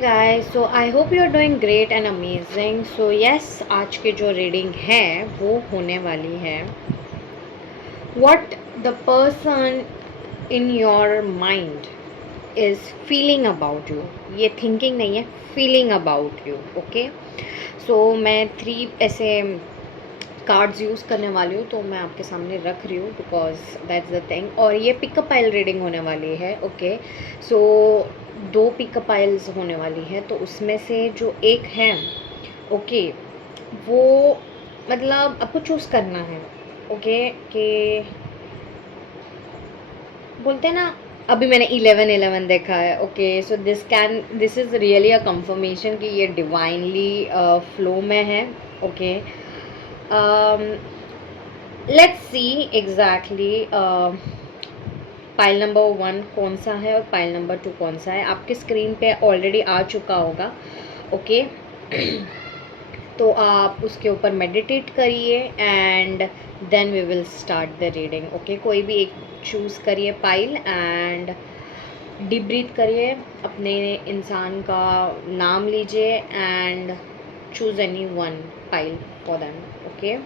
Guys, so I hope you are doing great and amazing. So yes, आज की जो reading है वो होने वाली है what the person in your mind is feeling about you. ये थिंकिंग नहीं है, feeling about you. Okay, so मैं 3 ऐसे कार्ड्स यूज़ करने वाली हूँ, तो मैं आपके सामने रख रही हूँ बिकॉज दैट्स द थिंग। और ये पिकअप पाइल रीडिंग होने वाली है। ओके, सो 2 पिकअप पाइल्स होने वाली है, तो उसमें से जो एक है, ओके, वो मतलब आपको चूज़ करना है। ओके, कि बोलते हैं ना, अभी मैंने 11-11 देखा है। Okay, so this is really a confirmation कि ये डिवाइनली फ्लो में है। Okay, let's C exactly pile number 1 कौन सा है और पाइल नंबर 2 कौन सा है। आपके स्क्रीन पे ऑलरेडी आ चुका होगा। ओके, तो आप उसके ऊपर मेडिटेट करिए and then we will start the reading. Okay, कोई भी एक चूज़ करिए पाइल एंड डीप ब्रीथ करिए, अपने इंसान का नाम लीजिए and choose any one pile for them. Okay,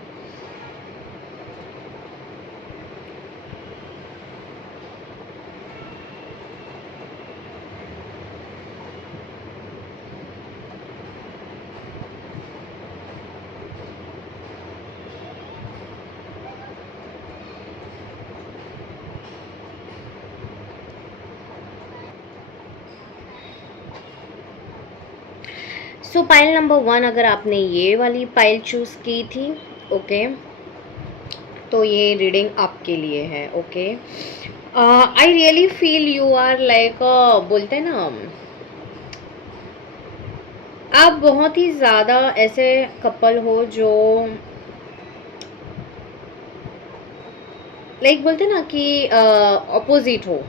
so pile number 1, अगर आपने ये वाली पाइल चूज़ की थी, ओके, तो ये रीडिंग आपके लिए है। Okay, I really feel you are like, बोलते हैं ना, आप बहुत ही ज़्यादा ऐसे कपल हो जो लाइक बोलते हैं ना कि ऑपोजिट हो।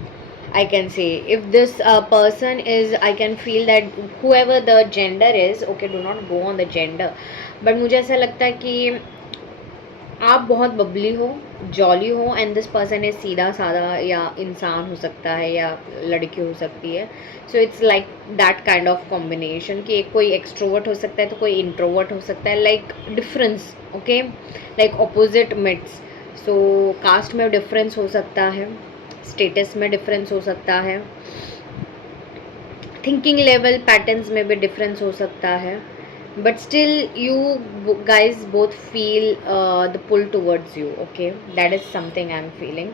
I can say if this person is, I can feel that whoever the gender is, okay, do not go on the gender, but मुझे ऐसा लगता है कि आप बहुत बबली हो, जॉली हो एंड दिस पर्सन इज सीधा साधा, या इंसान हो सकता है या लड़की हो सकती है। So it's like that kind of combination कि एक कोई एक्सट्रोवर्ट हो सकता है तो कोई इंट्रोवर्ट हो सकता है, like difference. Okay, like opposite meets. So caste में डिफरेंस हो सकता है, स्टेटस में डिफरेंस हो सकता है, थिंकिंग लेवल पैटर्न्स में भी डिफरेंस हो सकता है, but still you guys both feel the pull towards you. Okay, that is something I'm feeling.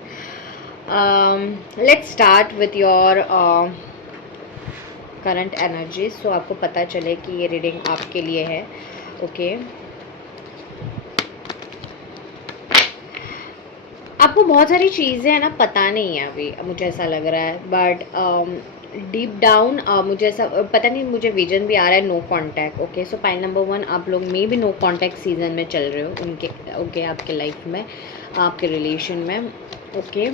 Let's start with your current energy, so आपको पता चले कि ये रीडिंग आपके लिए है। ओके, आपको बहुत सारी चीज़ें हैं ना पता नहीं है अभी, मुझे ऐसा लग रहा है, बट डीप डाउन मुझे ऐसा पता नहीं, मुझे विजन भी आ रहा है no contact. Okay, so pile number 1, आप लोग मे भी नो कांटेक्ट सीजन में चल रहे हो उनके, ओके, आपके लाइफ में, आपके रिलेशन में। Okay,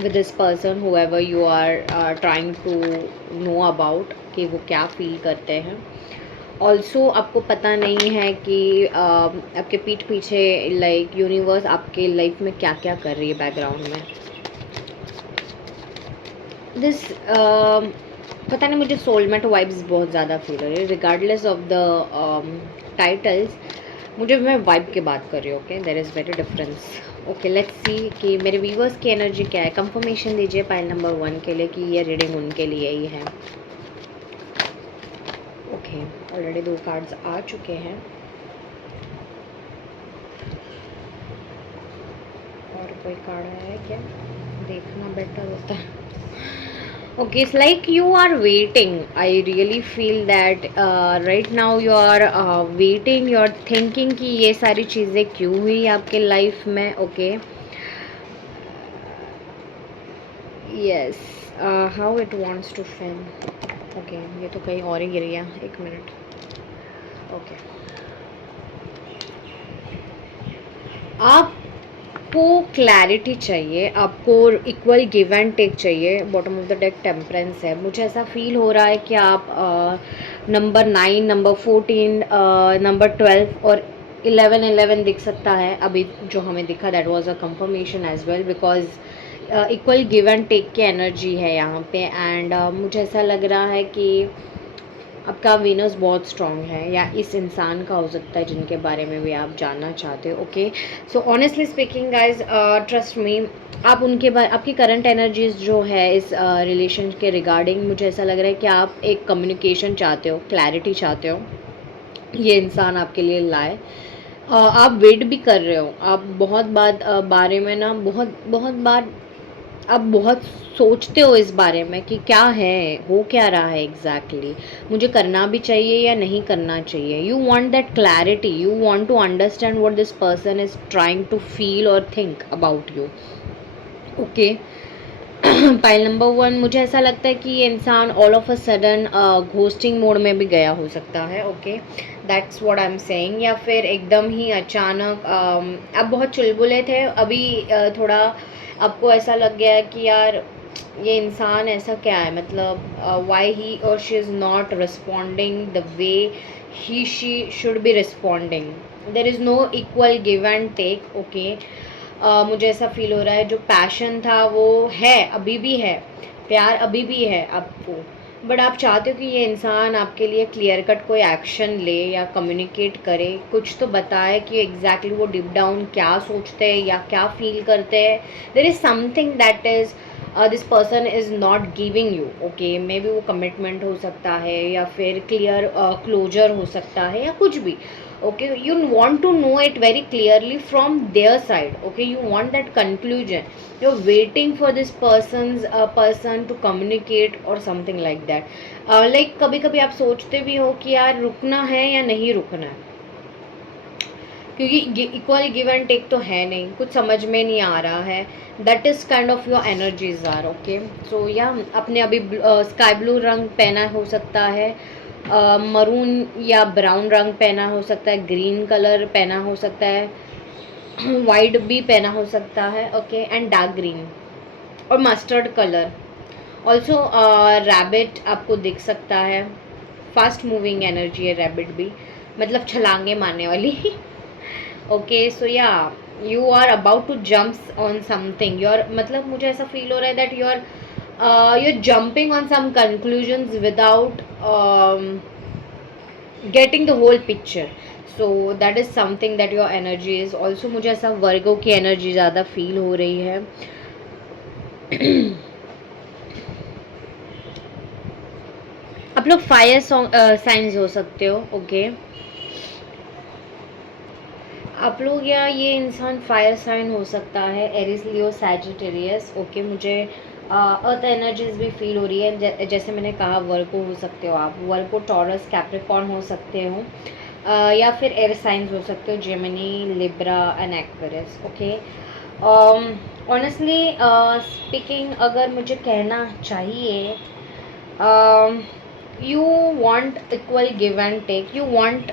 with this person whoever you are trying to know about कि वो क्या फील करते हैं। ऑल्सो आपको पता नहीं है कि आपके पीठ पीछे लाइक यूनिवर्स आपके लाइफ में क्या क्या कर रही है बैकग्राउंड में। दिस पता नहीं, मुझे सोलमेट वाइब्स बहुत ज़्यादा फील हो रही है रिगार्डलेस ऑफ द टाइटल्स। मुझे, मैं वाइब की बात कर रही हूँ। Okay, there is very difference. Okay, let's see कि मेरे व्यूवर्स की एनर्जी क्या है। कंफर्मेशन दीजिए पाइल नंबर 1 के लिए कि ये रीडिंग उनके लिए ही है। ओके, ऑलरेडी 2 कार्ड्स आ चुके हैं और कोई कार्ड आया है क्या, देखना बेटर होता है। Okay, it's like you are waiting. I really feel that right now you are waiting. You are thinking कि ये सारी चीज़ें क्यों हुई आपके लाइफ में। Okay, yes, how it wants to fin. Okay, ये तो कहीं और ही गिर गया, एक मिनट। ओके, आपको क्लैरिटी चाहिए, आपको इक्वल गिव एंड टेक चाहिए। Bottom of the deck temperance है। मुझे ऐसा फील हो रहा है कि आप नंबर 9, नंबर 14, नंबर 12 और 11 दिख सकता है अभी जो हमें दिखा। That was a confirmation as well because equal give and take की एनर्जी है यहाँ पे। एंड मुझे ऐसा लग रहा है कि आपका वीनस बहुत स्ट्रॉन्ग है, या इस इंसान का हो सकता है जिनके बारे में भी आप जानना चाहते हो। Okay, so honestly speaking guys, trust me, आप उनके बारे, आपकी करंट एनर्जीज जो है इस रिलेशन के रिगार्डिंग, मुझे ऐसा लग रहा है कि आप एक कम्युनिकेशन चाहते हो, क्लैरिटी चाहते हो, ये इंसान आपके लिए लाए। आप वेट भी कर रहे हो, आप बहुत बात बारे में ना, बहुत बहुत बार आप बहुत सोचते हो इस बारे में कि क्या है, हो क्या रहा है एग्जैक्टली exactly? मुझे करना भी चाहिए या नहीं करना चाहिए। You want that clarity, you want to understand what this person is trying to feel और think about you. Okay, pile number 1, मुझे ऐसा लगता है कि ये इंसान all of a sudden ghosting mode में भी गया हो सकता है। Okay, that's what I am saying. या फिर एकदम ही अचानक आप बहुत चुलबुले थे, अभी थोड़ा आपको ऐसा लग गया है कि यार ये इंसान ऐसा क्या है, मतलब वाई ही और she is not responding the way he she should be responding. There is no equal give and take. Okay, मुझे ऐसा फील हो रहा है जो पैशन था वो है, अभी भी है, प्यार अभी भी है आपको, बट आप चाहते हो कि ये इंसान आपके लिए क्लियर कट कोई एक्शन ले या कम्युनिकेट करे, कुछ तो बताए कि एग्जैक्टली वो डीप डाउन क्या सोचते हैं या क्या फील करते हैं। There is something that is this person is not giving you. Okay, may be वो कमिटमेंट हो सकता है या फिर क्लियर क्लोजर हो सकता है या कुछ भी। Okay, you want to know it very clearly from their side. Okay, you want that conclusion, you're waiting for this person to communicate or something like that. Like कभी कभी आप सोचते भी हो कि यार रुकना है या नहीं रुकना है, क्योंकि इक्वल गिव एंड टेक तो है नहीं, कुछ समझ में नहीं आ रहा है। That is kind of your energies are. Okay, so या अपने अभी स्काई ब्लू रंग पहना हो सकता है, मरून या ब्राउन रंग पहना हो सकता है, ग्रीन कलर पहना हो सकता है, वाइट भी पहना हो सकता है। ओके, एंड डार्क ग्रीन और मस्टर्ड कलर ऑल्सो। रैबिट आपको दिख सकता है, फास्ट मूविंग एनर्जी है रैबिट भी, मतलब छलांगे मारने वाली। Okay, so yeah you are about to jump on something, your, मतलब मुझे ऐसा फील हो रहा है that you're jumping on some conclusions without getting the whole picture. So that is something that your energy is also, मुझे ऐसा वर्गो की energy ज़्यादा फील हो रही है। आप लोग फायर साइंस हो सकते हो। ओके, आप लोग या ये इंसान फायर साइन हो सकता है, एरिस, लियो, सैजिटेरियस। ओके, मुझे अर्थ एनर्जीज भी फील हो रही है, जैसे मैंने कहा वर्गो हो सकते हो आप, वर्गो, टॉरस, कैप्रिकॉर्न हो सकते हो, या फिर एयर साइंस हो सकते हो, Gemini, Libra and Aquarius. Okay, honestly speaking, अगर मुझे कहना चाहिए, you want equal give and take, you want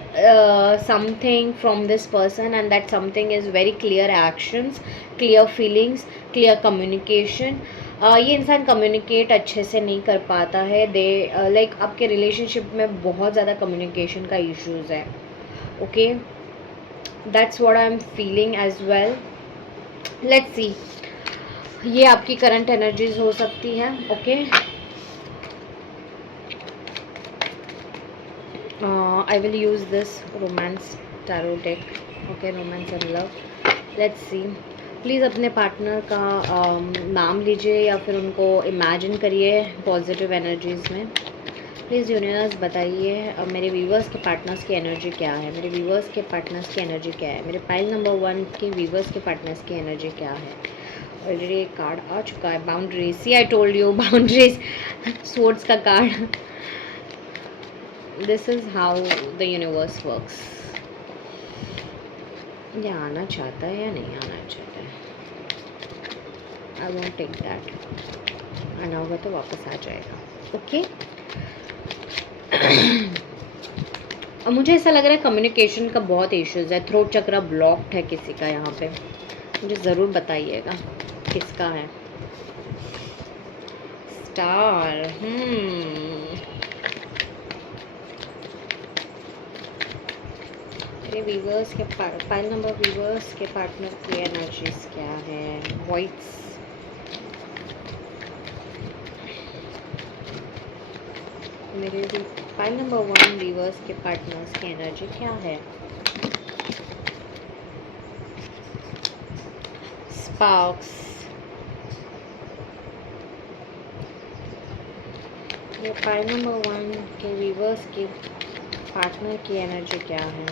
something from this person, and that something is very clear actions, clear feelings, clear communication. ये इंसान communicate अच्छे से नहीं कर पाता है, दे लाइक आपके रिलेशनशिप में बहुत ज़्यादा कम्युनिकेशन का इश्यूज़ है। Okay, that's what I am feeling as well. Let's see, ये आपकी करंट एनर्जीज हो सकती है। Okay, I will use this romance tarot deck. Okay, romance and love. Let's see. Please अपने पार्टनर का नाम लीजिए या फिर उनको इमेजिन करिए पॉजिटिव एनर्जीज़ में। प्लीज़ यूनिवर्स बताइए मेरे व्यूवर्स के पार्टनर्स की एनर्जी क्या है, मेरे व्यूवर्स के पार्टनर्स की एनर्जी क्या है, मेरे पाइल नंबर 1 के व्यूवर्स के पार्टनर्स की एनर्जी क्या है। ऑलरेडी एक कार्ड आ चुका है, boundaries. See, I told you, boundaries, swords का card. This is how the universe works. ये आना चाहता है या नहीं आना चाहता है, आई वॉन्ट टेक दैट। आना होगा तो वापस आ जाएगा। ओके, अब मुझे ऐसा लग रहा है कम्युनिकेशन का बहुत इश्यूज़ है, थ्रोट चक्रा ब्लॉक्ड है किसी का यहाँ पे, मुझे ज़रूर बताइएगा किसका है। स्टार, मेरे व्यूवर्स के पाइल नंबर व्यूवर्स के पार्टनर की एनर्जीज क्या है। वॉइस, मेरे पाइल नंबर 1 वीवर्स के पार्टनर्स की एनर्जी क्या है? स्पार्क्स। ये पाइल नंबर 1 के वीवर्स के पार्टनर की एनर्जी क्या है?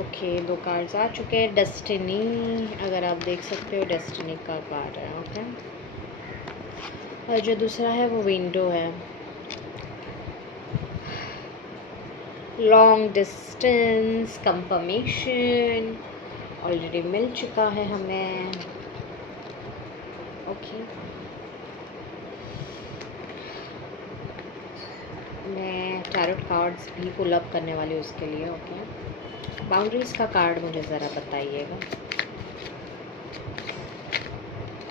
ओके, 2 कार्ड्स आ चुके हैं। डेस्टिनी, अगर आप देख सकते हो, डेस्टिनी का कार्ड है। ओके, और जो दूसरा है वो विंडो है। लॉन्ग डिस्टेंस कंफर्मेशन ऑलरेडी मिल चुका है हमें। ओके, मैं टैरोट कार्ड्स भी पुल अप करने वाली हूँ उसके लिए। ओके, बाउंड्रीज का कार्ड मुझे ज़रा बताइएगा।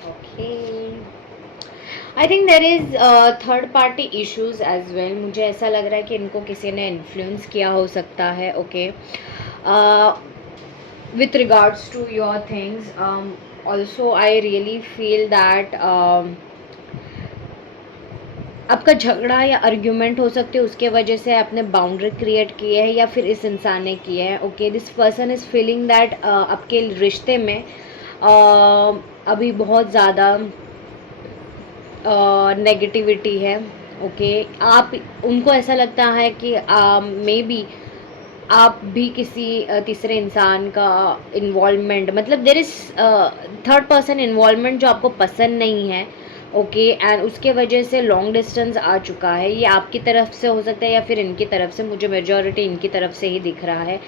Okay, I think there is third party issues as well. मुझे ऐसा लग रहा है कि इनको किसी ने इन्फ्लुएंस किया हो सकता है। Okay, with regards to your things, also I really feel that आपका झगड़ा या आर्ग्यूमेंट हो सकते है, उसके वजह से आपने बाउंड्री क्रिएट की है या फिर इस इंसान ने की है। Okay, this person is feeling that आपके रिश्ते में अभी बहुत ज़्यादा नेगेटिविटी है। ओके, आप उनको ऐसा लगता है कि मे बी आप भी किसी तीसरे इंसान का इन्वॉल्वमेंट, मतलब देर इज़ थर्ड पर्सन इन्वॉल्वमेंट जो आपको पसंद नहीं है। ओके, एंड उसके वजह से लॉन्ग डिस्टेंस आ चुका है। ये आपकी तरफ से हो सकता है या फिर इनकी तरफ से। मुझे मेजॉरिटी इनकी तरफ से ही दिख रहा है।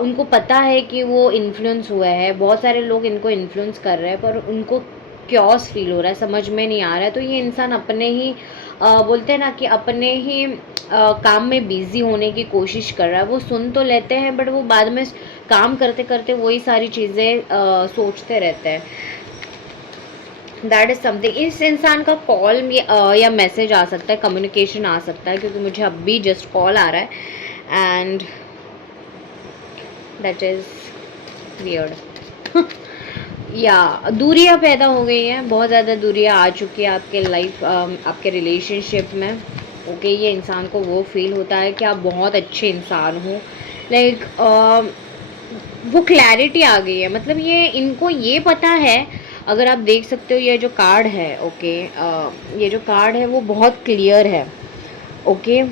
उनको पता है कि वो इन्फ्लुएंस हुए हैं, बहुत सारे लोग इनको इन्फ्लुएंस कर रहे हैं, पर उनको क्योस फील हो रहा है, समझ में नहीं आ रहा है। तो ये इंसान अपने ही बोलते हैं ना कि अपने ही काम में बिजी होने की कोशिश कर रहा है। वो सुन तो लेते हैं बट वो बाद में काम करते करते वही सारी चीज़ें सोचते रहते हैं। That is something. इस इंसान का कॉल या मैसेज आ सकता है, कम्युनिकेशन आ सकता है, क्योंकि मुझे अभी जस्ट कॉल आ रहा है एंड दैट इज़ वियर्ड। या दूरियां पैदा हो गई हैं, बहुत ज़्यादा दूरियां आ चुकी है आपके लाइफ, आपके रिलेशनशिप में। ओके, ये इंसान को वो फील होता है कि आप बहुत अच्छे इंसान हो, लाइक वो क्लैरिटी आ गई है। मतलब ये इनको ये पता है, अगर आप देख सकते हो ये जो कार्ड है। ओके, ये जो कार्ड है वो बहुत क्लियर है। Okay,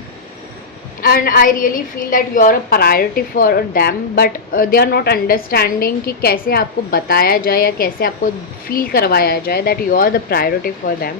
and I really feel that you are a priority for them, but they are not understanding कि कैसे आपको बताया जाए या कैसे आपको फील करवाया जाए that you are the priority for them.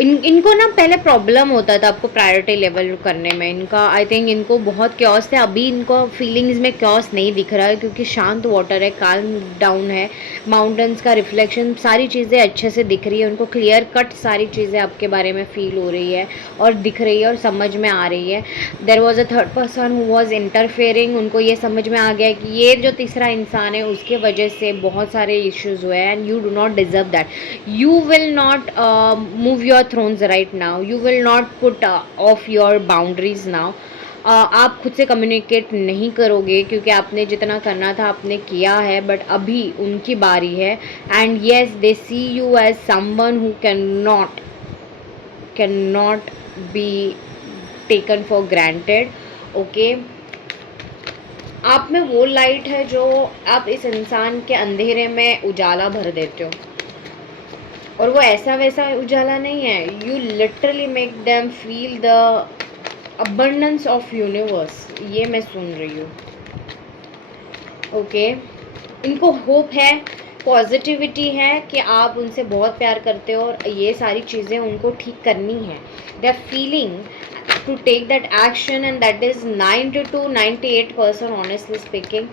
इनको ना पहले प्रॉब्लम होता था आपको प्रायोरिटी लेवल करने में। इनका आई थिंक इनको बहुत क्योस थे, अभी इनको फीलिंग्स में क्योस नहीं दिख रहा है, क्योंकि शांत वाटर है, काल्म डाउन है, माउंटेन्स का रिफ्लेक्शन, सारी चीज़ें अच्छे से दिख रही है उनको। क्लियर कट सारी चीज़ें आपके बारे में फील हो रही है और दिख रही है और समझ में आ रही है। There was a third person who was interfering. उनको ये समझ में आ गया कि ये जो तीसरा इंसान है उसके वजह से बहुत सारे इश्यूज़ हुए हैं and you do not deserve that. You will not move your thrones right now. You will not put off your boundaries now. आप खुद से कम्युनिकेट नहीं करोगे क्योंकि आपने जितना करना था आपने किया है, बट अभी उनकी बारी है। And yes, they see you as someone who can not be taken for granted. Okay, आप में वो लाइट है जो आप इस इंसान के अंधेरे में उजाला भर देते हो, और वो ऐसा वैसा उजाला नहीं है। You literally make them feel the abundance of universe. ये मैं सुन रही हूँ। ओके, इनको होप है, पॉजिटिविटी है कि आप उनसे बहुत प्यार करते हो और ये सारी चीज़ें उनको ठीक करनी है। They are feeling to take that action and that is 90 to 98% honestly speaking.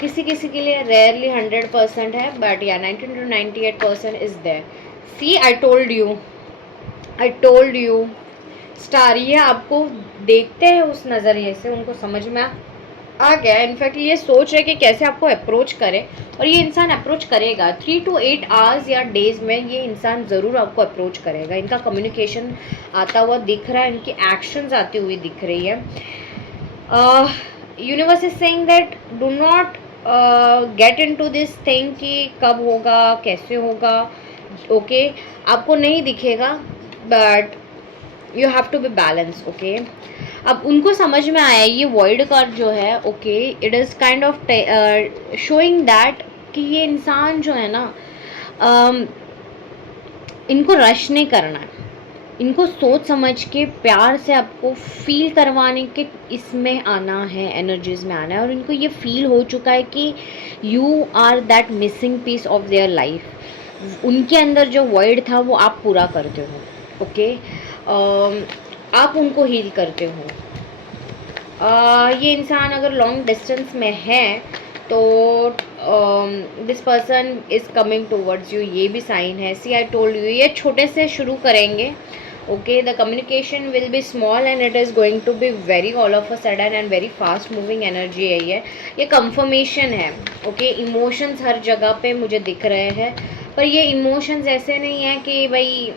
किसी किसी के लिए रेयरली 100% है, बट या 90 to 98% is there. See, I told you star. ये आपको देखते हैं उस नज़रिए से, उनको समझ में आ गया। इनफैक्ट ये सोच रहे कि कैसे आपको अप्रोच करे, और ये इंसान अप्रोच करेगा 3 to 8 आवर्स या डेज में। ये इंसान ज़रूर आपको अप्रोच करेगा। इनका कम्युनिकेशन आता हुआ दिख रहा है, इनकी एक्शंस आती हुई दिख रही है। Universe is saying that do not get into this thing कि कब होगा कैसे होगा। ओके आपको नहीं दिखेगा, but you have to be balance. Okay अब उनको समझ में आया ये वॉइड कार्ड जो है, okay it is kind of showing that कि ये इंसान जो है ना, इनको रश नहीं करना है, इनको सोच समझ के प्यार से आपको फील करवाने के इसमें आना है, एनर्जीज में आना है। और इनको ये फील हो चुका है कि you are that missing piece of their life. उनके अंदर जो वर्ड था वो आप पूरा करते हो। ओके आप उनको हील करते हो। ये इंसान अगर लॉन्ग डिस्टेंस में है तो this person is coming towards you, ये भी साइन है। सी आई टोल्ड यू, ये छोटे से शुरू करेंगे। Okay the communication will be small and it is going to be very all of a sudden and very fast moving energy है ये कंफर्मेशन है। ओके इमोशंस हर जगह पे मुझे दिख रहे हैं, पर ये इमोशंस ऐसे नहीं है कि भाई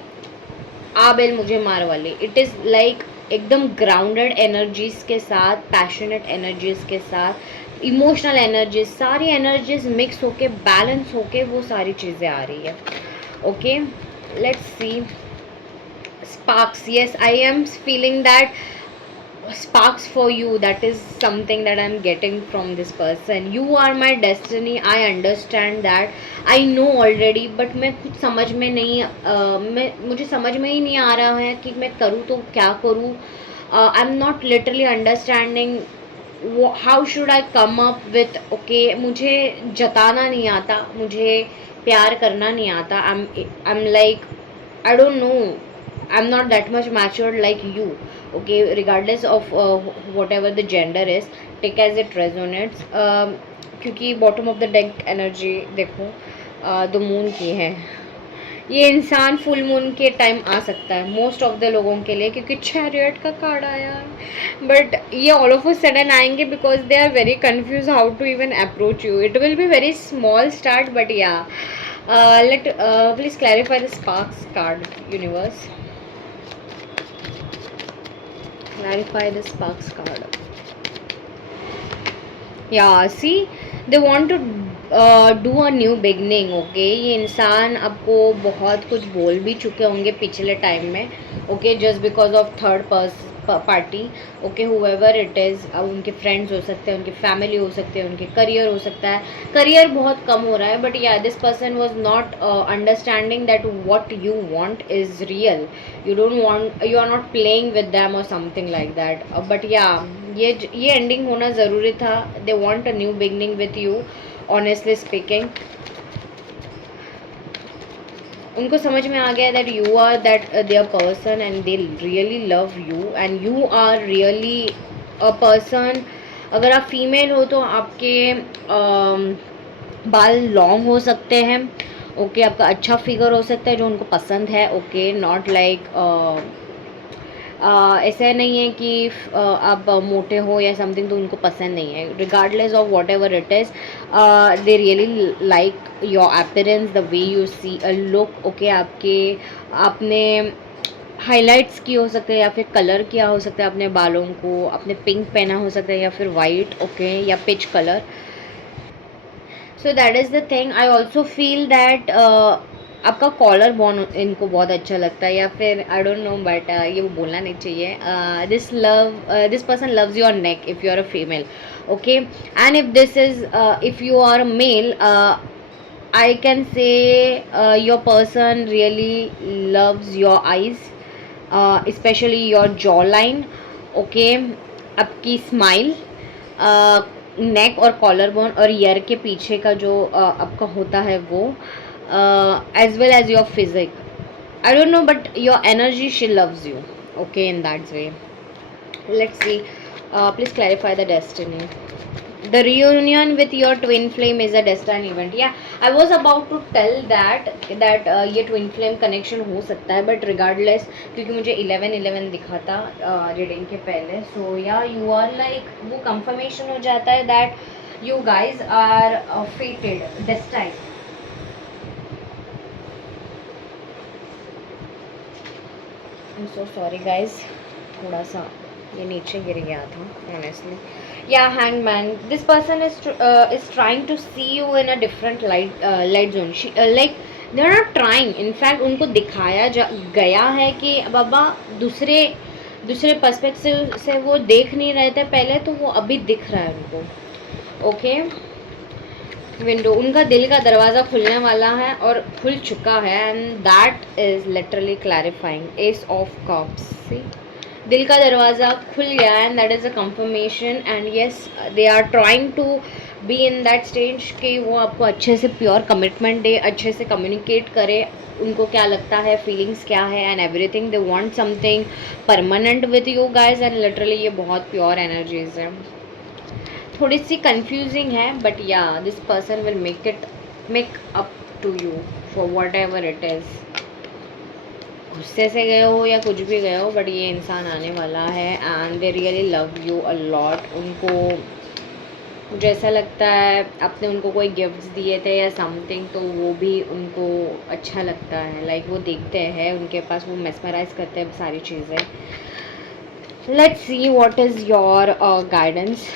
आ बेल मुझे मार वाली। इट इज़ लाइक एकदम ग्राउंडेड एनर्जीज के साथ, पैशनेट एनर्जीज के साथ, इमोशनल एनर्जीज, सारी एनर्जीज मिक्स होके बैलेंस होके वो सारी चीज़ें आ रही है। Okay let's C sparks. Yes, I am feeling that sparks for you. That is something that I'm getting from this person. You are my destiny. I understand that. I know already, but मैं कुछ समझ में नहीं मुझे समझ में ही नहीं आ रहा है कि मैं करूँ तो क्या करूँ। आई am not literally understanding how should I come up with. Okay मुझे जताना नहीं आता, मुझे प्यार करना नहीं आता। I am like I don't know. I'm not that much matured like you. Okay, regardless of whatever the gender is, take as it resonates. क्योंकि bottom of the deck energy देखो द मून की है। ये इंसान full moon के time आ सकता है most of the लोगों के लिए, क्योंकि चैरियट का कार्ड आया है। बट ये ऑल ऑफ अ सडन आएंगे because they are very confuse how to even approach you. It will be very small start, but yeah let please clarify the sparks card, universe. Clarify the sparks card. Yeah, see they want to do a new beginning. Okay ये इंसान आपको बहुत कुछ बोल भी चुके होंगे पिछले टाइम में। Okay just because of third party. Okay however it is, अब उनके फ्रेंड्स हो सकते हैं, उनकी फैमिली हो सकते हैं, उनके करियर हो सकता है। करियर बहुत कम हो रहा है, but yeah this person was not understanding that what you want is real. You don't want, you are not playing with them और something like that. But yeah ये एंडिंग होना ज़रूरी था। They want a new beginning with you honestly speaking. उनको समझ में आ गया that you are that their person and they really love you and you are really a person. अगर आप फीमेल हो तो आपके बाल लॉन्ग हो सकते हैं। ओके आपका अच्छा फिगर हो सकता है जो उनको पसंद है। ओके नॉट लाइक ऐसा नहीं है कि आप मोटे हो या समथिंग तो उनको पसंद नहीं है। Regardless of whatever it is they really like your appearance, the way you see a look. Okay आपने हाइलाइट्स किए हो सकते हैं या फिर कलर किया हो सकता है अपने बालों को, अपने पिंक पहना हो सकता है या फिर वाइट। ओके या peach colour. So that is the thing. I also feel that आपका कॉलर बॉन इनको बहुत अच्छा लगता है, या फिर आई डोंट नो, बट ये वो बोलना नहीं चाहिए। This person loves your neck if you are a female. Okay and if this is if you are a male, I can say your person really loves your eyes, especially your jawline. Okay आपकी smile, नेक और collar bone और year के पीछे का जो आपका होता है वो, as well as your physique. I don't know but your energy she loves you. Okay in that way let's see please clarify the destiny. The reunion with your twin flame is a destined event. Yeah, I was about to tell that ये twin flame connection हो सकता है, but regardless क्योंकि मुझे 11-11 दिखा था reading के पहले, so yeah, you are like वो confirmation हो जाता है that you guys are fated, destined. I'm so sorry guys, थोड़ा सा ये नीचे गिर गया था honestly. Yeah, hangman, this person is trying to see you in a different light zone. Like they are not trying, in fact उनको दिखाया गया है कि बाबा दूसरे पर्सपेक्टिव से वो देख नहीं रहे थे पहले, तो वो अभी दिख रहा है उनको. ओके, विंडो, उनका दिल का दरवाज़ा खुलने वाला है और खुल चुका है, and that is literally clarifying. Ace of cups, see, दिल का दरवाज़ा खुल गया and that is a confirmation. And yes, they are trying to be in that stage कि वो आपको अच्छे से प्योर कमिटमेंट दे, अच्छे से कम्युनिकेट करे उनको क्या लगता है, फीलिंग्स क्या है and everything. They want something permanent with you guys, and literally ये बहुत प्योर एनर्जीज है. थोड़ी सी कंफ्यूजिंग है, but yeah this person will make up to you for whatever it is. गुस्से से गए हो या कुछ भी गए हो, बट ये इंसान आने वाला है and they really love you a lot. उनको, मुझे ऐसा लगता है आपने उनको कोई गिफ्ट्स दिए थे या समथिंग, तो वो भी उनको अच्छा लगता है. लाइक वो देखते हैं उनके पास, वो मेस्मराइज करते हैं सारी चीज़ें. Let's see what is your guidance.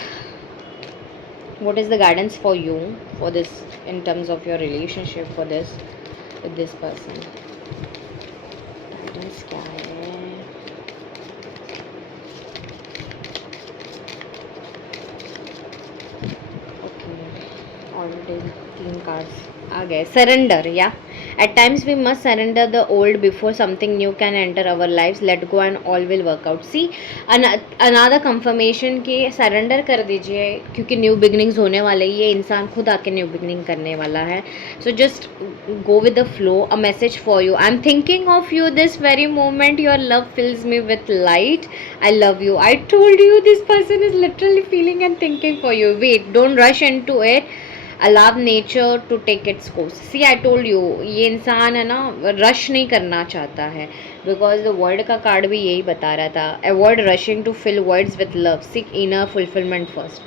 What is the guidance for you for this in terms of your relationship for this with this person? Guidance क्या है? Okay, already 3 cards आ गए. Surrender, yeah. At times we must surrender the old before something new can enter our lives. Let go and all will work out. See, another confirmation कि surrender कर दीजिए क्योंकि new beginnings होने वाले, ये इंसान खुद आके new beginning करने वाला है. So just go with the flow. A message for you. I'm thinking of you this very moment. Your love fills me with light. I love you. I told you this person is literally feeling and thinking for you. Wait, don't rush into it. Allow nature to take its course. See, I told you, ये इंसान है ना, rush नहीं करना चाहता है, because the word का card भी यही बता रहा था. Avoid rushing to fill words with love, seek inner fulfilment first.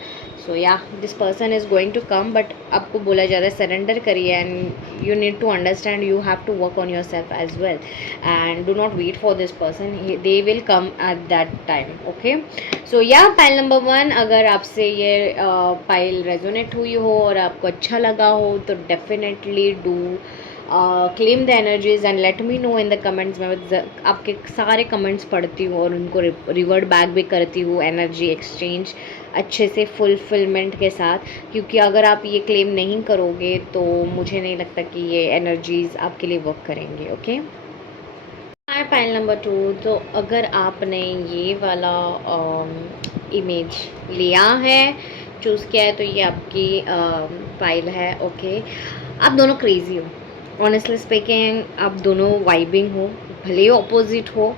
So yeah, this person is going to come, but आपको बोला जा रहा है सरेंडर करिए, and you need to understand you have to work on your self as well, and do not wait for this person. They will come at that time. Okay, so या, pile number 1, अगर आपसे ये pile resonate हुई हो और आपको अच्छा लगा हो, तो definitely do claim the energies and let me no in the comments. मैं आपके सारे कमेंट्स पढ़ती हूँ और उनको रिवर्ट बैक भी करती हूँ, एनर्जी एक्सचेंज अच्छे से फुलफिलमेंट के साथ, क्योंकि अगर आप ये क्लेम नहीं करोगे तो मुझे नहीं लगता कि ये एनर्जीज आपके लिए वर्क करेंगे. ओके, पाइल नंबर 2, तो अगर आपने ये वाला इमेज लिया है, चूज़ किया है, तो ये आपकी फाइल है. ओके, आप दोनों क्रेजी हो, ऑनेस्टली स्पीकिंग. आप दोनों वाइबिंग हो, भले ही ऑपोजिट हो,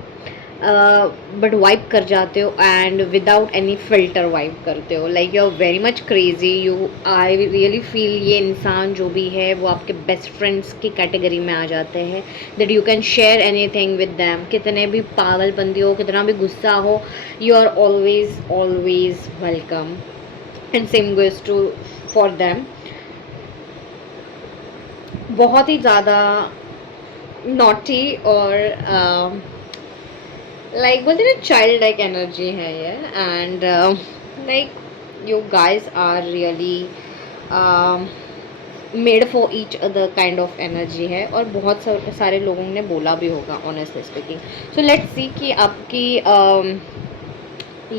बट वाइब कर जाते हो, and without any filter vibe करते हो. Like you are very much crazy. You, I really feel ये इंसान जो भी है वो आपके बेस्ट फ्रेंड्स की कैटेगरी में आ जाते हैं, that you can share any thing with them. कितने भी पागलपंती हो, कितना भी गुस्सा हो, you are always welcome, and same goes to for them. बहुत ही ज़्यादा नॉटी और लाइक बोलते ना चाइल्ड लाइक एनर्जी है ये, and like you guys are really made for each other kind of energy है, और बहुत सारे लोगों ने बोला भी होगा honestly speaking. So let's see कि आपकी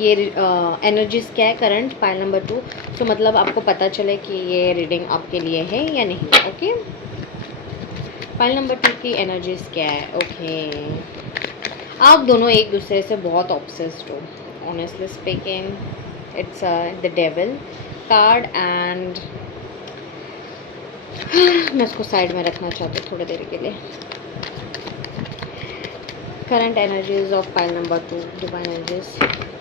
ये एनर्जीज क्या है करंट, पाइल नंबर 2. सो मतलब आपको पता चले कि ये रीडिंग आपके लिए है या नहीं. ओके, पाइल नंबर 2 की एनर्जीज क्या है. ओके, आप दोनों एक दूसरे से बहुत ऑब्सेस्ड हो, honestly speaking. It's the devil card, and मैं उसको साइड में रखना चाहती हूँ थोड़ी देर के लिए. Current energies of pile number 2, divine energies.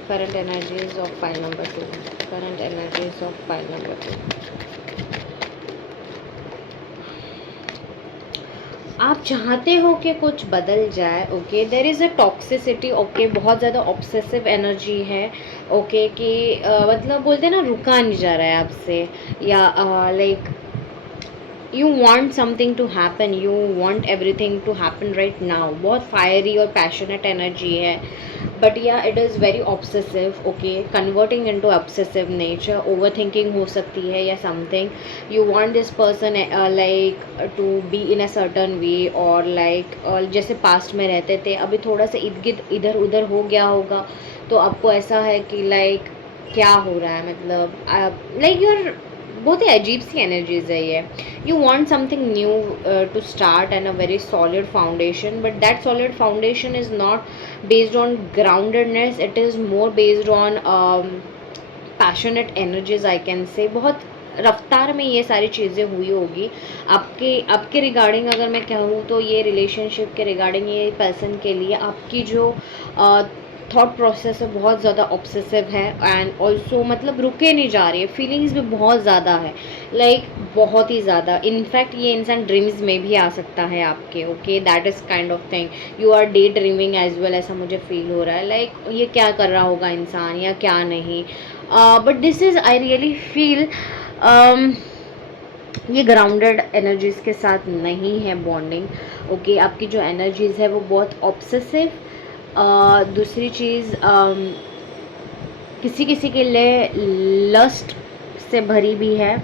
Current energies of pile number 2. Current energies of pile number 2. आप चाहते हो कि कुछ बदल जाए, okay, there is a toxicity, okay, बहुत ज़्यादा ऑब्सेसिव एनर्जी है, ओके, कि मतलब बोलते हैं ना रुका नहीं जा रहा है आपसे, yeah like you want something to happen, you want everything to happen right now. बहुत फायरी और पैशनेट एनर्जी है, but yeah it is very obsessive, okay, converting into obsessive nature. Overthinking हो सकती है या something. You want this person like to be in a certain way, और like जैसे past में रहते थे, अभी थोड़ा सा इधर उधर हो गया होगा, तो आपको ऐसा है कि लाइक क्या हो रहा है, मतलब लाइक यूर, बहुत ही अजीब सी एनर्जीज है ये. You want something new to start and a very solid foundation, but that solid foundation is not based on groundedness, it is more based on passionate energies, I can say. बहुत रफ्तार में ये सारी चीज़ें हुई होगी आपके रिगार्डिंग. अगर मैं कहूँ तो ये रिलेशनशिप के रिगार्डिंग, ये पर्सन के लिए आपकी जो थॉट प्रोसेस है बहुत ज़्यादा ऑब्सेसिव है, एंड ऑल्सो मतलब रुके नहीं जा रही है. फीलिंग्स भी बहुत ज़्यादा है, लाइक बहुत ही ज़्यादा. इनफैक्ट ये इंसान ड्रीम्स में भी आ सकता है आपके, okay, that is kind of thing. You are daydreaming as well, ऐसा मुझे फील हो रहा है. लाइक ये क्या कर रहा होगा इंसान या क्या नहीं, but this is I really feel ये ग्राउंडेड एनर्जीज़ के साथ नहीं है बॉन्डिंग, ओके. आपकी जो एनर्जीज़ है वो बहुत ऑब्सेसिव. दूसरी चीज़, किसी किसी के लिए लस्ट से भरी भी है,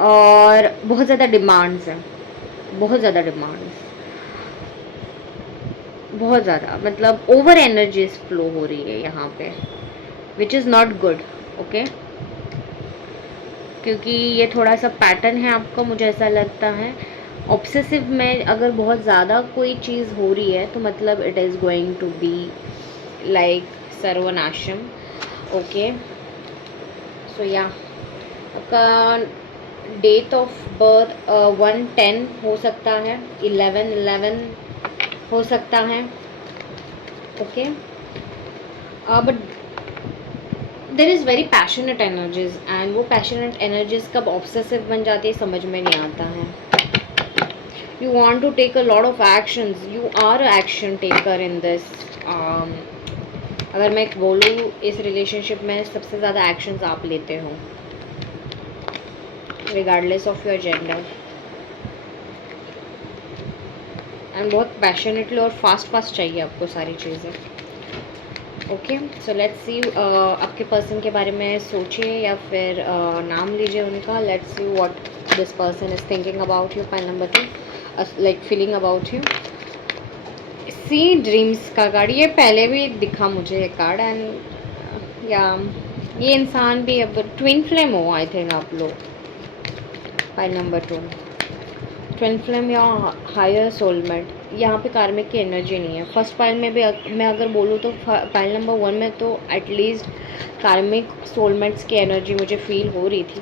और बहुत ज़्यादा डिमांड्स हैं, बहुत ज़्यादा डिमांड्स, बहुत ज़्यादा, मतलब ओवर एनर्जीज फ्लो हो रही है यहाँ पे, which is not good, okay. क्योंकि ये थोड़ा सा पैटर्न है आपका, मुझे ऐसा लगता है. ऑब्सेसिव में अगर बहुत ज़्यादा कोई चीज़ हो रही है तो मतलब it is going to be like सर्वनाशम, ओके. सो या आपका डेट ऑफ बर्थ 1/10 हो सकता है, 11/11 हो सकता है, okay. But there is very passionate energies, and वो पैशनेट एनर्जीज कब ऑब्सेसिव बन जाती है समझ में नहीं आता है. You want to take a lot of actions, you are a action taker in this. अगर मैं बोलूँ इस रिलेशनशिप में सबसे ज़्यादा एक्शंस आप लेते हो, regardless of your gender, and बहुत पैशनेटली और फास्ट चाहिए आपको सारी चीज़ें, ओके. सो लेट्स सी, आपके पर्सन के बारे में सोचिए या फिर नाम लीजिए उनका. Let's see what this person is thinking about you, pile number 2, like feeling about you. See dreams का कार्ड, ये पहले भी दिखा मुझे ये कार्ड, एंड या ये इंसान भी अब ट्विन फ्लेम हो, आई थिंक आप लोग. पाइल नंबर 2, ट्विन फ्लेम या हायर सोलमेट. यहाँ पे कार्मिक की एनर्जी नहीं है. फर्स्ट पाइल में भी मैं अगर बोलूँ तो पाइल नंबर 1 में तो एटलीस्ट कार्मिक सोलमेट्स की एनर्जी मुझे फील हो रही थी,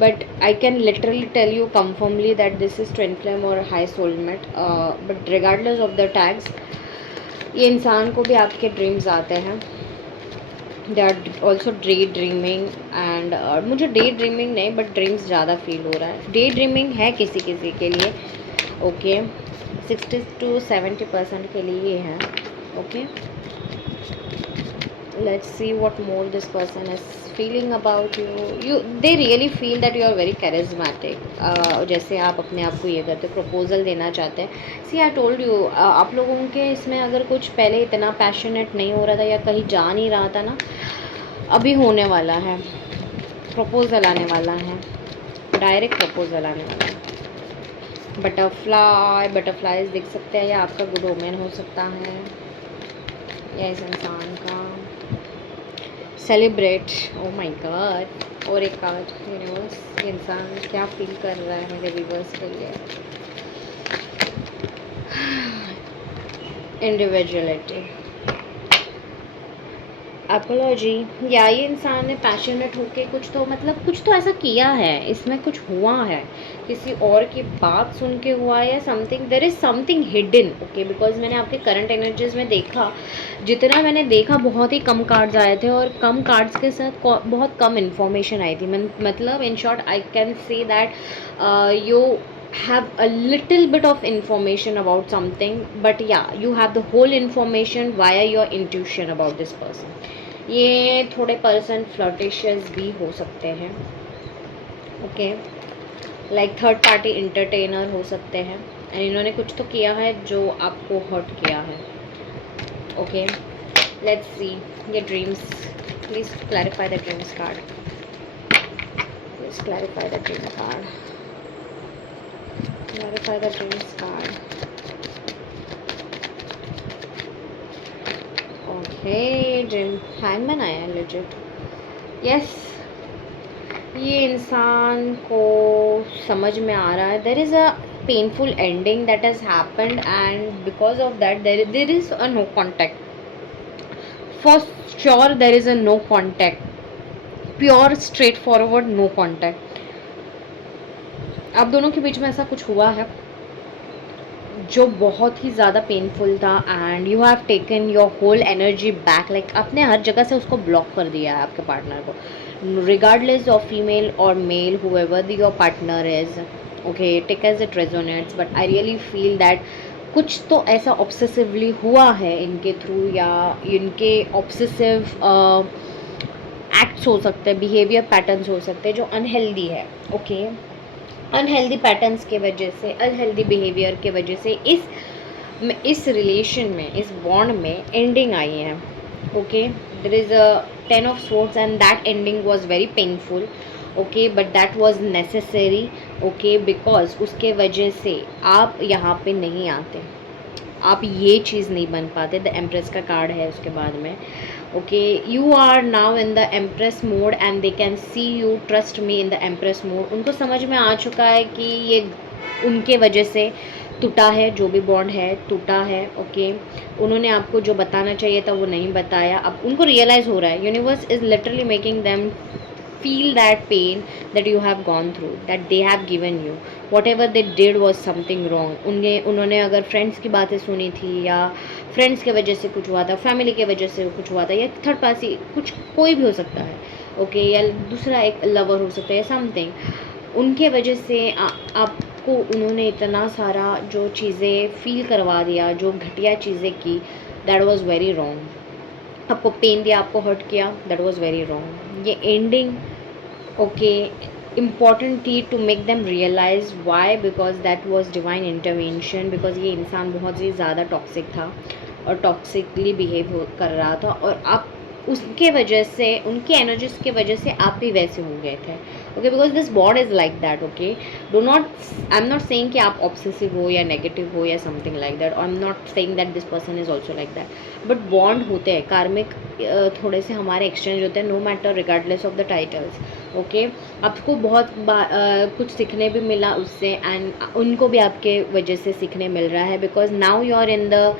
but I can literally tell you confirmedly that this is twin flame और high soulmate. But regardless of the tags, ये इंसान को भी आपके ड्रीम्स आते हैं. They are also day dreaming, and मुझे डे ड्रीमिंग नहीं बट ड्रीम्स ज़्यादा फील हो रहा है. डे ड्रीमिंग है किसी किसी के लिए, ओके. 60 to 70% के लिए ये है, okay. Let's see what more this person is feeling about you. They really feel that you are very charismatic. जैसे आप अपने आप को ये करते, प्रपोजल देना चाहते हैं. सी आई टोल्ड यू, आप लोगों के इसमें अगर कुछ पहले इतना पैशनेट नहीं हो रहा था या कहीं जा नहीं रहा था ना, अभी होने वाला है. प्रपोजल आने वाला है, डायरेक्ट प्रपोजल आने वाला है. बटरफ्लाइज दिख सकते हैं, या आपका गुड ओमेन हो सकता है, या इस इंसान का सेलिब्रेट. Oh my God. और एक कार्ड यूनिवर्स, ये इंसान क्या फील कर रहा है मेरे व्यूअर्स के लिए. इंडिविजुअलिटी. अपोलॉजी, या ये इंसान ने पैशनेट होके कुछ तो ऐसा किया है, इसमें कुछ हुआ है, किसी और की बात सुन के हुआ है या something, there is something hidden. Okay, because मैंने आपके करंट एनर्जीज में देखा, जितना मैंने देखा बहुत ही कम कार्ड्स आए थे और कम कार्ड्स के साथ बहुत कम इन्फॉर्मेशन आई थी। मतलब in short I can say that you have a little bit of information about something, but yeah, you have the whole information via your intuition about this person. ये थोड़े पर्सन फ्लर्टिशियस भी हो सकते हैं। Okay, like third party entertainer हो सकते हैं, and इन्होंने कुछ तो किया है जो आपको हर्ट किया है। ओके, लेट्स सी ये dreams, please clarify the dreams card, please clarify the dream card, clarify the dreams card. Okay, dream hangman आया है legit. Yes, ये इंसान को समझ में आ रहा है there is a painful ending that has happened, and because of that there is a no contact. For sure there is a no contact, pure straightforward no contact. आप दोनों के बीच में ऐसा कुछ हुआ है जो बहुत ही ज़्यादा पेनफुल था, and you have taken your whole energy back, like आपने हर जगह से उसको ब्लॉक कर दिया है आपके पार्टनर को, रिगार्डलेस ऑफ फीमेल और male, however your partner is. Okay, take as it resonates, but I really feel that कुछ तो ऐसा ऑब्सेसिवली हुआ है इनके थ्रू, या इनके ऑब्सेसिव एक्ट्स हो सकते हैं, बिहेवियर पैटर्न्स हो सकते हैं जो अनहेल्दी है। ओके, अनहेल्दी पैटर्न्स के वजह से, अनहेल्दी बिहेवियर के वजह से इस रिलेशन में, इस बॉन्ड में एंडिंग आई है। Okay, there is a 10 of swords and that ending was very painful. Okay, but that was necessary. Okay, because उसके वजह से आप यहाँ पे नहीं आते, आप ये चीज़ नहीं बन पाते। द एम्प्रेस का कार्ड है उसके बाद में। Okay, you are now in the empress mode and they can see you, trust me, in the empress mode. उनको समझ में आ चुका है कि ये उनके वजह से टूटा है, जो भी बॉन्ड है टूटा है। ओके, उन्होंने आपको जो बताना चाहिए था वो नहीं बताया, अब उनको रियलाइज़ हो रहा है। Universe is literally making them feel that pain that you have gone through, that they have given you, whatever they did was something wrong. उन्होंने अगर फ्रेंड्स की बातें सुनी थी, या फ्रेंड्स के वजह से कुछ हुआ था, फैमिली के वजह से कुछ हुआ था, या थर्ड पार्टी कुछ कोई भी हो सकता है। ओके, या दूसरा एक लवर हो सकता है, या समथिंग, उनके वजह से आपको उन्होंने इतना सारा जो चीज़ें फील करवा दिया, जो घटिया चीज़ें की, दैट वाज वेरी रॉन्ग। आपको पेन दिया, आपको हर्ट किया, दैट वाज वेरी रॉन्ग। ये एंडिंग ओके इम्पॉर्टेंट थी to make them realise why, because that was divine intervention, because ये इंसान बहुत ही ज़्यादा टॉक्सिक था और टॉक्सिकली बिहेव कर रहा था, और आप उसके वजह से, उनकी एनर्जीज की वजह से आप भी वैसे हो गए थे। Okay, because this bond is like that. Okay, do not, I am not saying कि आप ऑब्सेसिव हो या नेगेटिव हो या समथिंग लाइक दैट, और I am not saying that this person is also like that, but bond होते हैं karmic, थोड़े से हमारे एक्सचेंज होते हैं, no matter regardless of the titles. Okay, आपको बहुत कुछ सीखने भी मिला उससे, एंड उनको भी आपके वजह से सीखने मिल रहा है, because now you are in the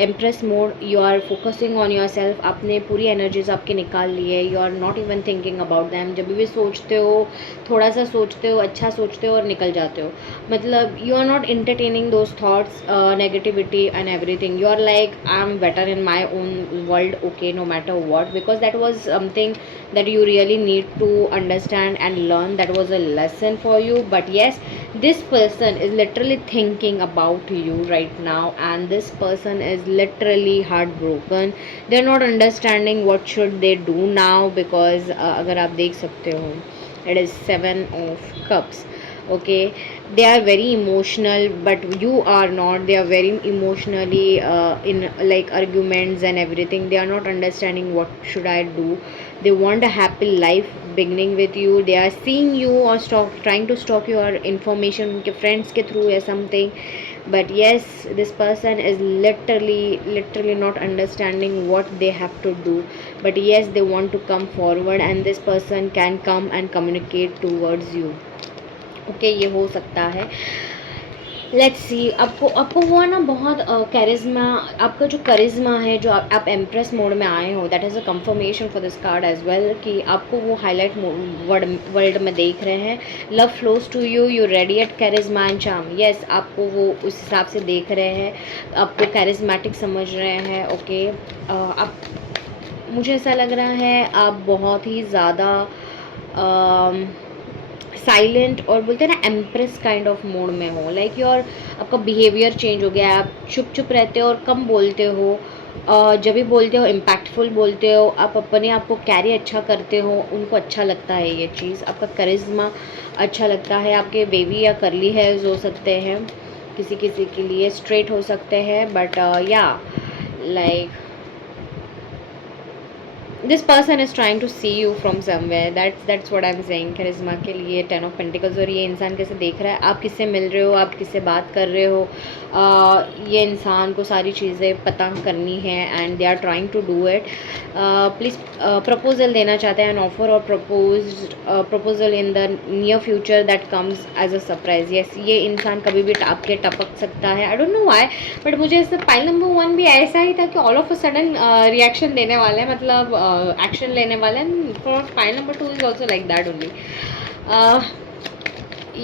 empress mode, you are focusing on your self. आपने पूरी एनर्जीज आपके निकाल ली है, you are not even thinking about them. जब भी सोचते हो, थोड़ा सा सोचते हो, अच्छा सोचते हो और निकल जाते हो, मतलब you are not entertaining those thoughts, negativity and everything. You are like I am better in my own world, okay, no matter what, because that was something that you really need to understand and learn. That was a lesson for you. But yes, this person is literally thinking about you right now, and this person is literally heartbroken. They're not understanding what should they do now, because अगर आप देख सकते हो, it is 7 of cups. Okay, they are very emotional, but you are not. They are very emotionally in like arguments and everything. They are not understanding what should I do. They want a happy life beginning with you. They are seeing you or trying to stalk your information उनके friends के through or something. But yes, this person is literally not understanding what they have to do. But yes, they want to come forward, and this person can come and communicate towards you. Okay, ये हो सकता है। Let's see, आपको आपको वो है ना बहुत कैरिज्मा, आपका जो करिश्मा है, जो आप एम्प्रेस मोड में आए हो, that is a confirmation for this card as well कि आपको वो हाईलाइट वर्ल्ड में देख रहे हैं। Love flows to you, you radiate charisma and charm. Yes, आपको वो उस हिसाब से देख रहे हैं, आपको कैरिज्मेटिक समझ रहे हैं। ओके, आप, मुझे ऐसा लग रहा है आप बहुत ही ज़्यादा साइलेंट और बोलते हैं ना एम्प्रेस काइंड ऑफ मोड में हो, लाइक योर, आपका बिहेवियर चेंज हो गया है, आप चुप चुप रहते हो और कम बोलते हो। जब भी बोलते हो इम्पैक्टफुल बोलते हो, आप अपने आप को कैरी अच्छा करते हो, उनको अच्छा लगता है ये चीज़, आपका करिश्मा अच्छा लगता है। आपके बेबी या करली हेयर्स हो सकते हैं, किसी किसी के लिए स्ट्रेट हो सकते हैं, but yeah like this person is trying to see you from somewhere, that's what I am saying. Karishma के लिए 10 ऑफ पेंटिकल्स, और ये इंसान कैसे देख रहा है, आप किससे मिल रहे हो, आप किससे बात कर रहे हो। ये इंसान को सारी चीज़ें पता करनी है and they are trying to do it. Please proposal देना चाहते हैं, एन ऑफर और proposal in the near future that comes as a surprise. Yes, ये इंसान कभी भी आपके टपक सकता है, I don't know why, but मुझे ऐसा पाइल नंबर 1 भी ऐसा ही था कि all of a sudden reaction देने वाले हैं, मतलब एक्शन लेने वाले हैं। For pile number 2 is also like that only.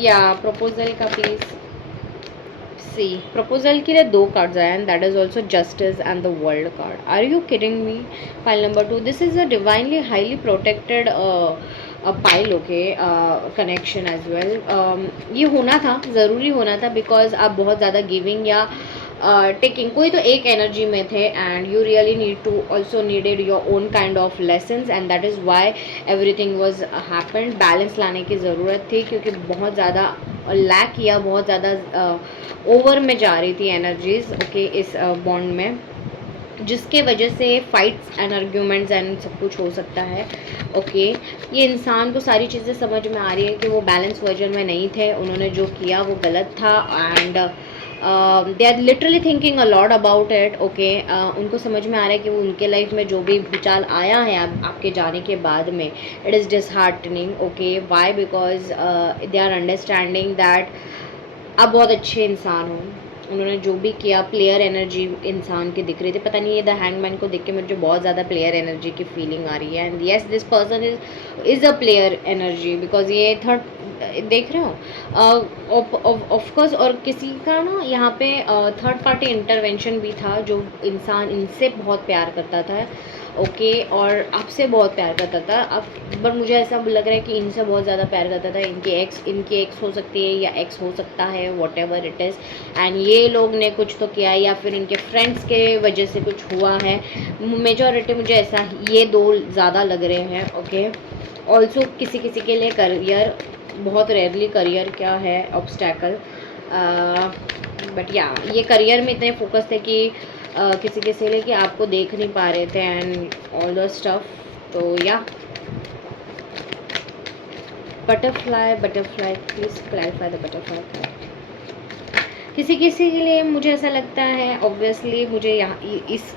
या प्रपोजल का प्लीज सी, प्रपोजल के लिए 2 कार्ड्स आए and that is also justice and the world card. Are you kidding me? Pile number 2, this is a divinely highly protected pile, okay, connection as well. ये होना था, ज़रूरी होना था, बिकॉज आप बहुत ज़्यादा गिविंग या टेकिंग कोई तो एक एनर्जी में थे, and you really need to also needed your own kind of lessons, and that is why everything was happened. Balance लाने की ज़रूरत थी, क्योंकि बहुत ज़्यादा लैक किया, बहुत ज़्यादा ओवर में जा रही थी एनर्जीज, ओके, इस बॉन्ड में, जिसके वजह से फाइट्स एंड आर्ग्यूमेंट्स एंड सब कुछ हो सकता है। ओके, ये इंसान को सारी चीज़ें समझ में आ रही है कि वो बैलेंस वर्जन में नहीं थे, उन्होंने जो किया वो गलत था, and they are literally thinking a lot about it. Okay, उनको समझ में आ रहा है कि वो उनके लाइफ में जो भी भूचाल आया है आपके जाने के बाद में, it is disheartening. Okay, why? Because they are understanding that आप बहुत अच्छे इंसान हो। उन्होंने जो भी किया, प्लेयर एनर्जी इंसान की दिख रही थी, पता नहीं ये द हैंगमैन को देख के मुझे बहुत ज़्यादा प्लेयर एनर्जी की फीलिंग आ रही है, and yes this person is a player energy, because ये थर्ड देख रहे हो ऑफ कोर्स, और किसी का ना यहाँ पे थर्ड पार्टी इंटरवेंशन भी था, जो इंसान इनसे बहुत प्यार करता था, ओके, और आपसे बहुत प्यार करता था अब, बट मुझे ऐसा लग रहा है कि इनसे बहुत ज़्यादा प्यार करता था। इनकी एक्स हो सकती है या एक्स हो सकता है, what ever it is, and ये लोग ने कुछ तो किया, या फिर इनके फ्रेंड्स के वजह से कुछ हुआ है। मेजॉरिटी मुझे ऐसा ये 2 ज़्यादा लग रहे हैं। ओके, ऑल्सो किसी किसी के लिए करियर, बहुत रेयरली करियर क्या है ऑब्स्टैकल, बट या ये करियर में इतने फोकस थे कि किसी किसी लिए कि आपको देख नहीं पा रहे थे, एंड ऑल द स्टफ। तो या butterfly please clarify the butterfly. किसी किसी के लिए मुझे ऐसा लगता है, ऑब्वियसली मुझे यहाँ इस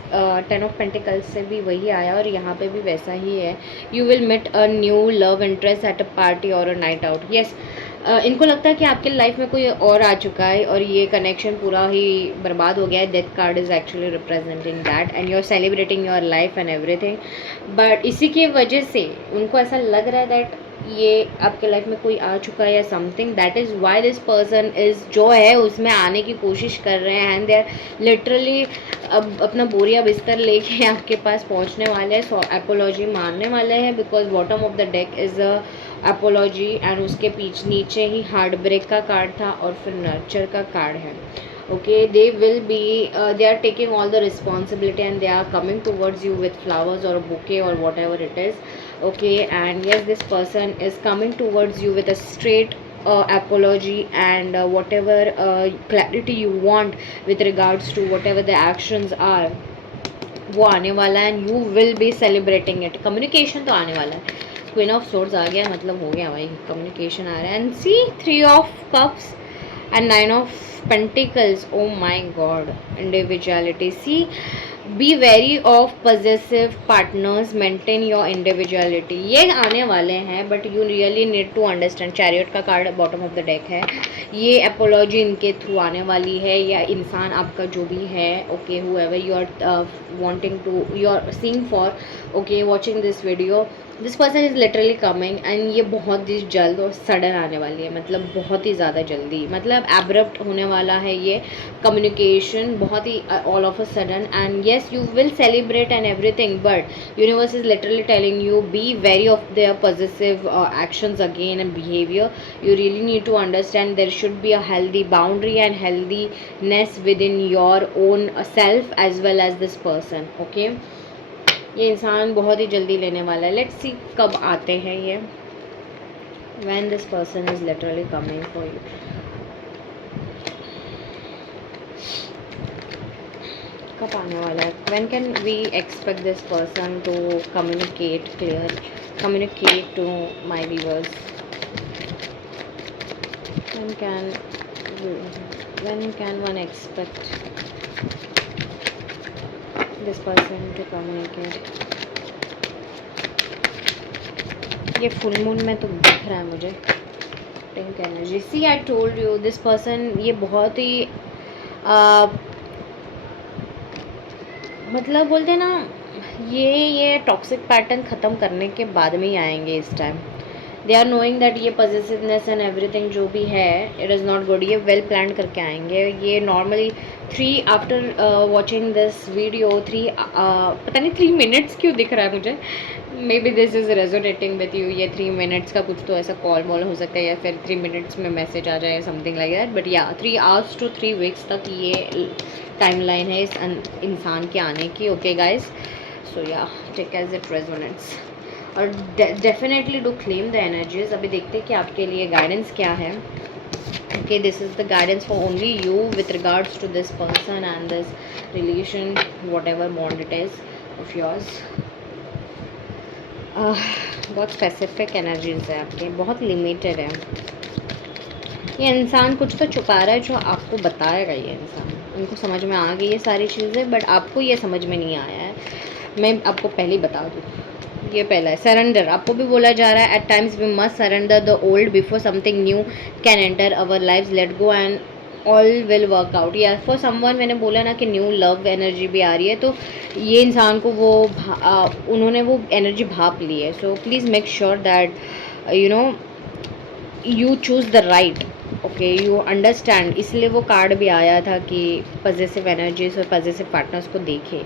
10 ऑफ पेंटिकल्स से भी वही आया, और यहाँ पे भी वैसा ही है। You will met a new love interest at a party और अ नाइट आउट। येस, इनको लगता है कि आपके लाइफ में कोई और आ चुका है, और ये कनेक्शन पूरा ही बर्बाद हो गया है। Death card is actually representing that, and you are celebrating your life and everything, but इसी की वजह से उनको ऐसा लग रहा है दैट ये आपके लाइफ में कोई आ चुका है या something, that is why this person is जो है उसमें आने की कोशिश कर रहे हैं, एंड दे आर लिटरली अब अपना बोरिया बिस्तर लेके आपके पास पहुंचने वाले हैं, सो एपोलॉजी मारने वाले हैं, because bottom of the deck is a apiology, and उसके नीचे ही हार्ट ब्रेक का कार्ड था, और फिर नर्चर का कार्ड है। Okay, they will be they are taking all the responsibility, and they are coming towards you with flowers or a bouquet or whatever it is. Okay, and yes, this person is coming towards you with a straight apology, and whatever clarity you want with regards to whatever the actions are, वो आने वाला है, and you will be celebrating it. Communication तो आने वाला है, queen of swords आ गया, मतलब हो गया भाई, कम्युनिकेशन आ रहा है, and see 3 of cups and 9 of pentacles, oh my god, individuality, see be very of possessive partners, maintain your individuality, ये आने वाले हैं but you really need to understand. Chariot का card bottom of the deck है, ये apology इनके through आने वाली है, या इंसान आपका जो भी है, okay, whoever you are wanting to, you are seeing for, okay, watching this video, this person is literally coming and ये बहुत ही जल्द और सडन आने वाली है, मतलब बहुत ही ज़्यादा जल्दी, मतलब एब्रप्ट होने वाला है ये कम्युनिकेशन, बहुत ही all of a sudden. And yes you will celebrate and everything, but universe is literally telling you be very of their positive actions again and behavior. You really need to understand there should be a healthy boundary and healthiness within your own self as well as this person, okay? ये इंसान बहुत ही जल्दी लेने वाला है, let's see कब आते हैं ये, when this person is literally coming for you. कब आने वाला है, when can we expect this person to communicate clear, communicate to my viewers, when can one expect this person to communicate? ये full moon में तो दिख रहा है मुझे pink energy. See I told you this person, ये बहुत ही मतलब बोलते हैं ना, ये टॉक्सिक पैटर्न ख़त्म करने के बाद में ही आएंगे इस time. They are knowing that ये पॉजिटिवनेस एंड एवरीथिंग जो भी है इट इज़ नॉट गुड, ये वेल प्लान करके आएंगे। ये normally 3 after watching this video 3 पता नहीं 3 मिनट्स क्यों दिख रहा है मुझे, may be this is resonating with you, ये 3 मिनट्स का कुछ तो ऐसा कॉल वॉल हो सकता है, या फिर 3 मिनट्स में मैसेज आ जाए, समथिंग लाइक दैट, बट या 3 आवर्स टू 3 वीक्स तक ये टाइमलाइन है इस इंसान के आने की, okay guys. So yeah take as it resonates और definitely do claim the energies. अभी देखते हैं कि आपके लिए गाइडेंस क्या है, okay, this is the guidance for only you with regards to this person and this relation, whatever bond it is of yours. बहुत स्पेसिफिक एनर्जीज है आपके, बहुत लिमिटेड है। ये इंसान कुछ तो छुपा रहा है जो आपको बताएगा, ये इंसान, उनको समझ में आ गई ये सारी चीज़ें, बट आपको ये समझ में नहीं आया है। मैं आपको पहले ही बता दूँ, ये पहला है सरेंडर, आपको भी बोला जा रहा है at times we must surrender the old before something new can enter our lives, let go and all will work out. या फॉर समवन, मैंने बोला ना कि न्यू लव एनर्जी भी आ रही है, तो ये इंसान को वो उन्होंने वो एनर्जी भाप ली है। So please make sure that you know you choose the right, okay, you understand. इसलिए वो कार्ड भी आया था कि पॉजिटिव एनर्जीज और पॉजिटिव पार्टनर्स को देखे,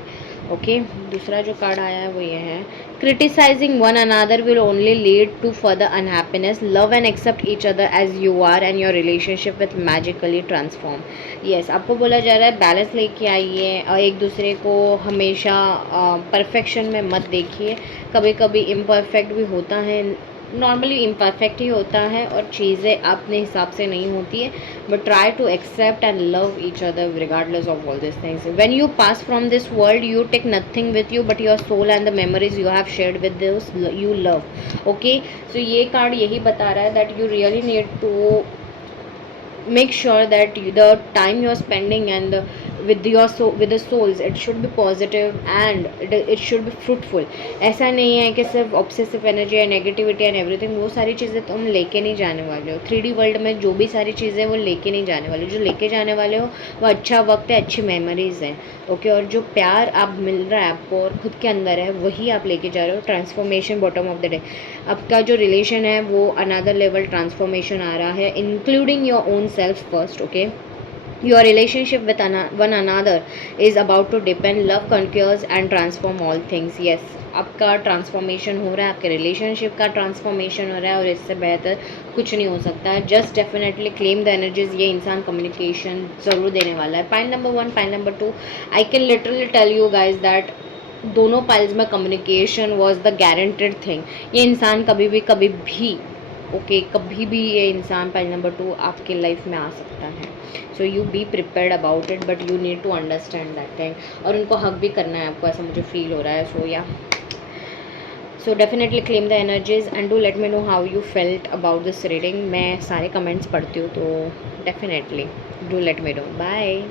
ओके। दूसरा जो कार्ड आया है वो ये है, criticising one another will only lead to further unhappiness, love and accept each other as you are and your relationship with magically transform. Yes, आपको बोला जा रहा है बैलेंस लेके आइए और एक दूसरे को हमेशा परफेक्शन में मत देखिए, कभी कभी इम्परफेक्ट भी होता है, नॉर्मली इम्परफेक्ट ही होता है और चीज़ें अपने हिसाब से नहीं होती है, but try to accept and love each other regardless of all this things. When you pass from this world you take nothing with you but your soul and the memories you have shared with this you love, okay. So ये card यही बता रहा है that you really need to make sure that the time you are spending and with the souls, it should be positive and it should be fruitful। ऐसा नहीं है कि सिर्फ ऑब्सेसिव एनर्जी है, नेगेटिविटी एंड एवरीथिंग, वो सारी चीज़ें तुम लेके नहीं जाने वाले हो। 3D वर्ल्ड में जो भी सारी चीज़ें वो लेके नहीं जाने वाले, जो लेके जाने वाले हो वो अच्छा वक्त है, अच्छी मेमोरीज हैं, ओके। और जो प्यार आप मिल रहा है आपको और खुद के अंदर है वही आप लेके जा रहे हो। Transformation bottom of the day, आपका जो रिलेशन है वो अनदर लेवल ट्रांसफॉर्मेशन आ रहा है, including your own self first, okay. Your relationship with one another is about to depend, love conquers and transform all things। yes, आपका transformation हो रहा है, आपके रिलेशनशिप का ट्रांसफॉर्मेशन हो रहा है और इससे बेहतर कुछ नहीं हो सकता है। Just definitely claim the energies, ये इंसान कम्युनिकेशन ज़रूर देने वाला है। Pile number 1, pile number 2, I can literally tell you guys that दोनों पाइल्स में communication was the guaranteed thing. ये इंसान कभी भी ओके कभी भी ये इंसान पाइल नंबर 2 आपके लाइफ में आ सकता है। So you be prepared about it but you need to understand that thing, और उनको हक भी करना है आपको, ऐसा मुझे फील हो रहा है। So yeah so definitely claim the energies and do let me know how you felt about this reading. मैं सारे कमेंट्स पढ़ती हूँ, तो definitely do let me know. Bye.